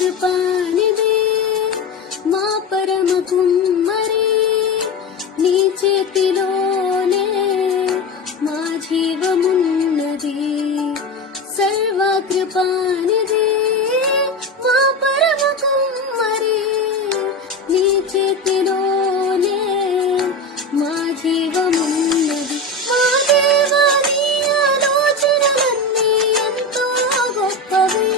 కృపానిదే మా పరమ కుమ్మరి, నీ చేతిలోనే మా జీవమున్నది. సర్వ కృపానిదే మా పరమ కుమ్మరి, నీ చేతిలోనే మా జీవమున్నది. మా దేవా నీ ఆలోచనలన్నీ ఎంతో గొప్పవి,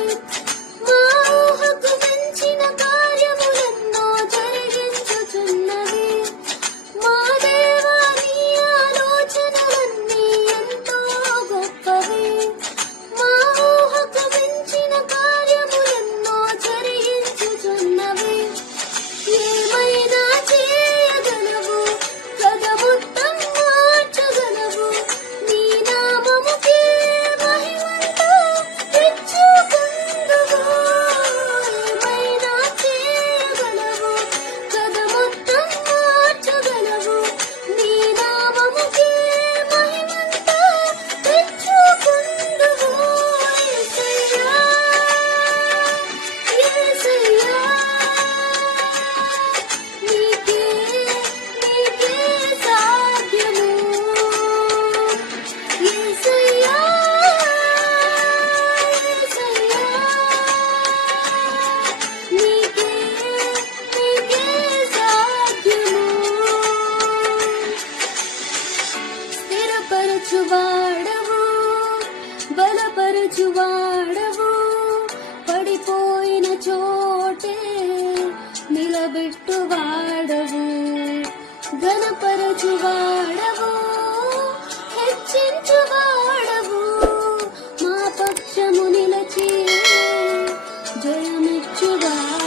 మా ఊహకు మించిన కార్యములెన్నో జరిగించుచున్నవి. మా దేవా నీ ఆలోచనలన్నీ ఎంతో గొప్పవి, మా ఊహకు మించిన కార్యములెన్నో జరిగించుచున్నవి. ఏమైనా చేయగలవు, జగముత్తం మార్చగలవు, నీ నామముకే మహిమంతా తెచ్చుకొందువు. ఏమైనా చేయగలవు, జగముత్తం మార్చగలవు, నీ నామముకే మహిమంతా తెచ్చుకొందువు. యేసయ్యా, యేసయ్యా, నీకే సాధ్యము. యేసయ్యా, యేసయ్యా, నీకే సాధ్యము. స్థిరపరచువాడవు, బలపరచువాడవు, పడిపోయిన చోటే నిలబెట్టువాడవు. ఘనపరచువాడవు, హెచ్చించువాడవు, మా పక్షము నిలచి జయమిచ్చువాడవు.